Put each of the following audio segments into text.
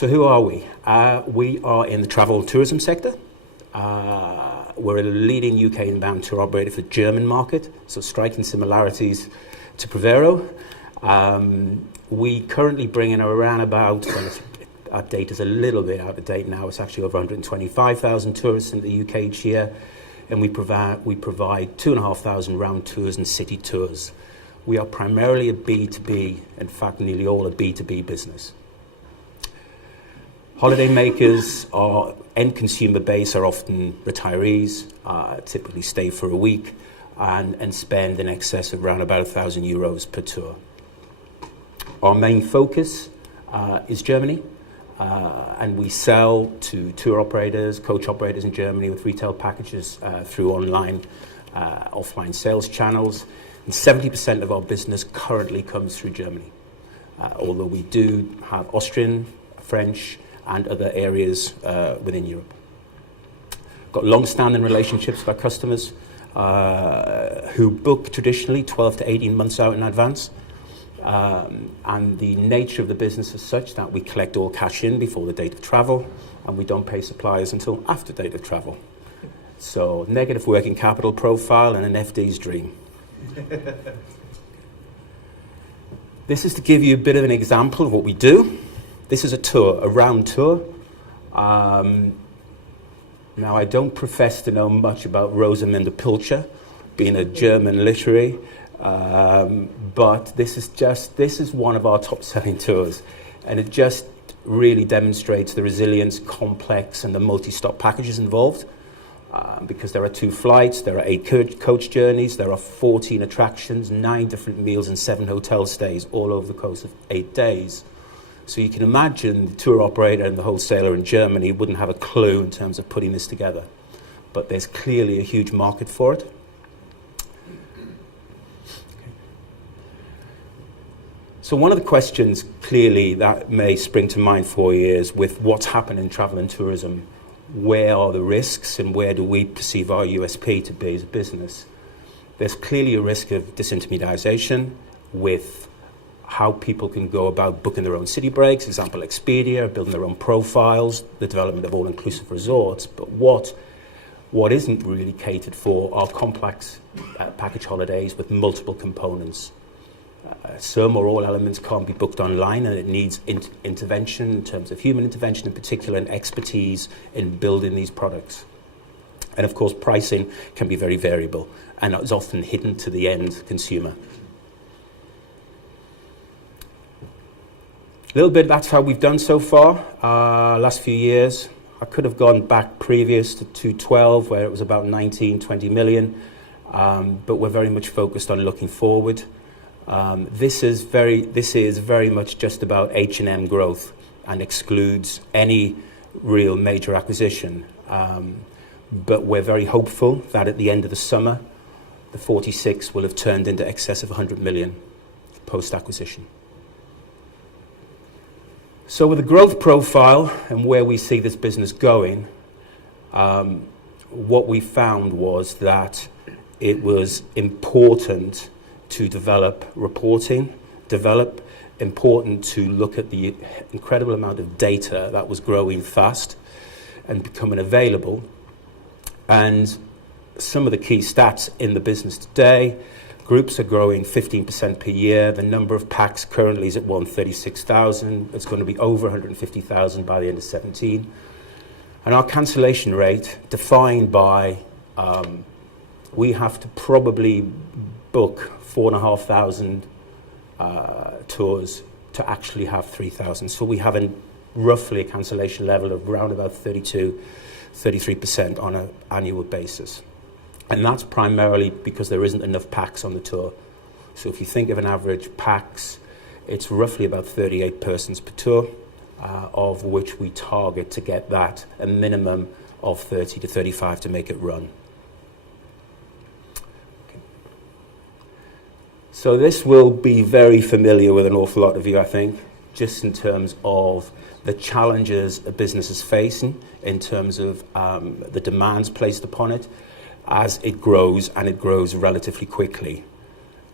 So who are we? We are in the travel and tourism sector. We're a leading UK inbound tour operator for the German market, so striking similarities to Prevero. We currently bring in around about, well, our data's a little bit out of date now, it's actually over 125,000 tourists in the UK each year, and we provide 2,500 round tours and city tours. We are primarily a B2B, in fact nearly all a B2B business. Holiday makers, our end consumer base are often retirees, typically stay for a week and spend in excess of around about €1,000 per tour. Our main focus is Germany, and we sell to tour operators, coach operators in Germany with retail packages through online, offline sales channels. And 70% of our business currently comes through Germany, although we do have Austrian, French, and other areas within Europe. Got long-standing relationships with our customers who book traditionally 12 to 18 months out in advance. And the nature of the business is such that we collect all cash in before the date of travel, and we don't pay suppliers until after date of travel. So negative working capital profile and an FD's dream. This is to give you a bit of an example of what we do. This is a tour, a round tour. Now, I don't profess to know much about Rosamunde Pilcher, being a German literary, but this is one of our top-selling tours, and it just really demonstrates the resilience, complex, and the multi-stop packages involved. Because there are 2 flights, there are 8 coach journeys, there are 14 attractions, 9 different meals, and 7 hotel stays all over the course of 8 days. So you can imagine the tour operator and the wholesaler in Germany wouldn't have a clue in terms of putting this together. But there's clearly a huge market for it. So one of the questions clearly that may spring to mind for you is, with what's happened in travel and tourism, where are the risks and where do we perceive our USP to be as a business? There's clearly a risk of disintermediation with how people can go about booking their own city breaks, example Expedia, building their own profiles, the development of all-inclusive resorts. But what isn't really catered for are complex package holidays with multiple components. Some or all elements can't be booked online, and it needs intervention in terms of human intervention in particular, and expertise in building these products. And of course, pricing can be very variable and is often hidden to the end consumer. A little bit, that's how we've done so far, last few years. I could have gone back previous to 2012, where it was about 19, 20 million, but we're very much focused on looking forward. This is very much just about H&M growth and excludes any real major acquisition. But we're very hopeful that at the end of the summer, the 46 will have turned into excess of 100 million post-acquisition. So with the growth profile and where we see this business going, what we found was that it was important to develop reporting, important to look at the incredible amount of data that was growing fast and becoming available. And some of the key stats in the business today: groups are growing 15% per year. The number of packs currently is at 136,000. It's going to be over 150,000 by the end of 2017. And our cancellation rate, defined by, we have to probably book 4,500 tours to actually have 3,000. So we have roughly a cancellation level of around about 33% on an annual basis. And that's primarily because there isn't enough packs on the tour. So if you think of an average packs, it's roughly about 38 persons per tour, of which we target to get that a minimum of 30 to 35 to make it run. Okay. So this will be very familiar with an awful lot of you, I think, just in terms of the challenges a business is facing in terms of the demands placed upon it as it grows, and it grows relatively quickly.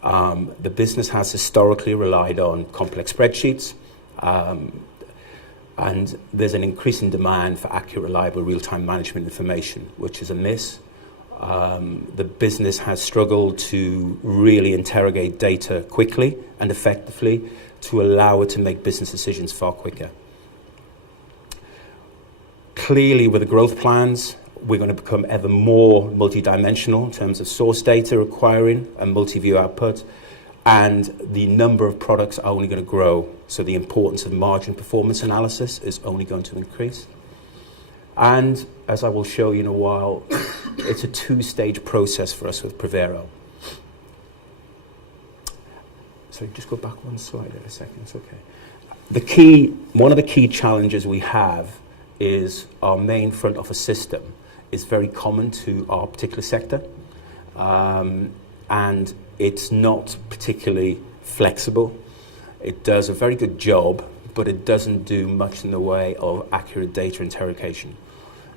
The business has historically relied on complex spreadsheets, And there's an increasing demand for accurate, reliable, real-time management information, which is a miss. The business has struggled to really interrogate data quickly and effectively to allow it to make business decisions far quicker. Clearly, with the growth plans, we're going to become ever more multidimensional in terms of source data acquiring and multi-view output, and the number of products are only going to grow. So the importance of margin performance analysis is only going to increase. And as I will show you in a while, it's a two-stage process for us with Prevero. So just go back one slide in a second, it's okay. One of the key challenges we have is our main front office system is very common to our particular sector, and it's not particularly flexible. It does a very good job, but it doesn't do much in the way of accurate data interrogation.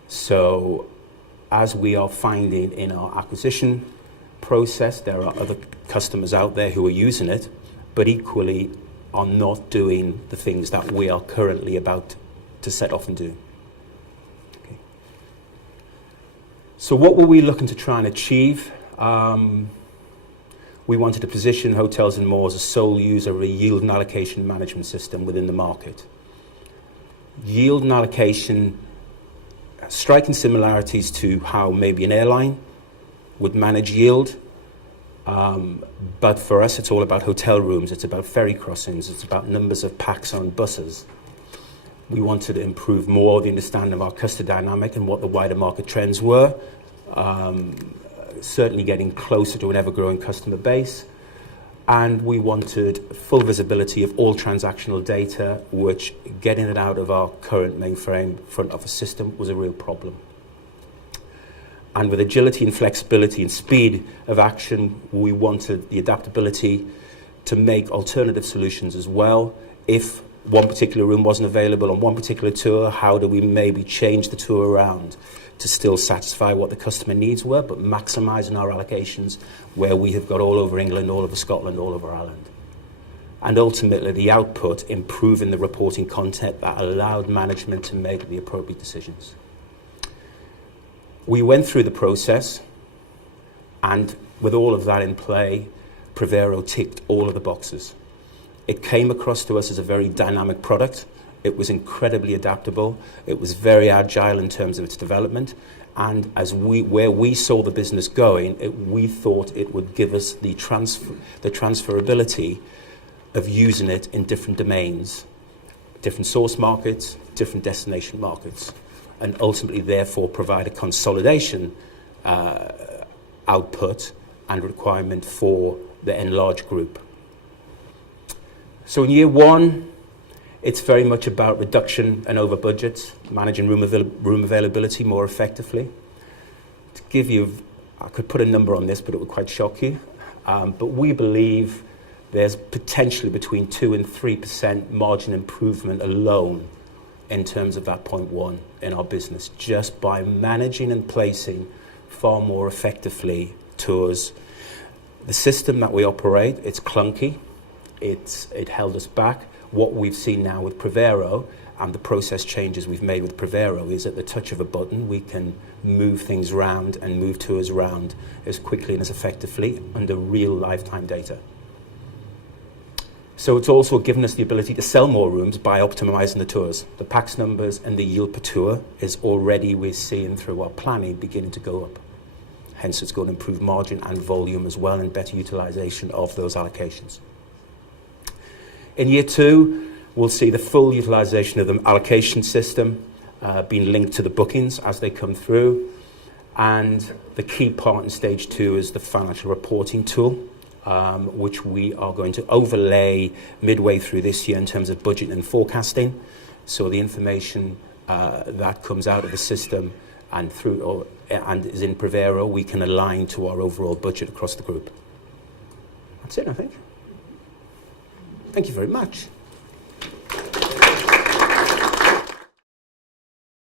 So as we are finding in our acquisition process, there are other customers out there who are using it, but equally are not doing the things that we are currently about to set off and do. Okay. So what were we looking to try and achieve? We wanted to position hotels and more as a sole user of a yield and allocation management system within the market. Yield and allocation, striking similarities to how maybe an airline would manage yield, but for us it's all about hotel rooms, it's about ferry crossings, it's about numbers of packs on buses. We wanted to improve more the understanding of our customer dynamic and what the wider market trends were, certainly getting closer to an ever-growing customer base. And we wanted full visibility of all transactional data, which getting it out of our current mainframe front office system was a real problem. And with agility and flexibility and speed of action, we wanted the adaptability to make alternative solutions as well. If one particular room wasn't available on one particular tour, how do we maybe change the tour around to still satisfy what the customer needs were, but maximising our allocations where we have got all over England, all over Scotland, all over Ireland. And ultimately the output, improving the reporting content that allowed management to make the appropriate decisions. We went through the process, and with all of that in play, Prevero ticked all of the boxes. It came across to us as a very dynamic product. It was incredibly adaptable. It was very agile in terms of its development. And where we saw the business going, we thought it would give us the transferability of using it in different domains, different source markets, different destination markets, and ultimately therefore provide a consolidation output and requirement for the enlarged group. So in year one, it's very much about reduction and over budgets, managing room availability more effectively. To give you, I could put a number on this, but it would quite shock you. But we believe there's potentially between 2 and 3% margin improvement alone in terms of that 0.1 in our business, just by managing and placing far more effectively tours. The system that we operate, it's clunky. It held us back. What we've seen now with Prevero and the process changes we've made with Prevero is at the touch of a button, we can move things around and move tours around as quickly and as effectively under real lifetime data. So it's also given us the ability to sell more rooms by optimizing the tours. The PAX numbers and the yield per tour is already, we're seeing through our planning, beginning to go up. Hence, it's going to improve margin and volume as well and better utilization of those allocations. In year two, we'll see the full utilization of the allocation system being linked to the bookings as they come through. And the key part in stage two is the financial reporting tool, which we are going to overlay midway through this year in terms of budget and forecasting. So the information that comes out of the system and is in Prevero, we can align to our overall budget across the group. That's it, I think. Thank you very much.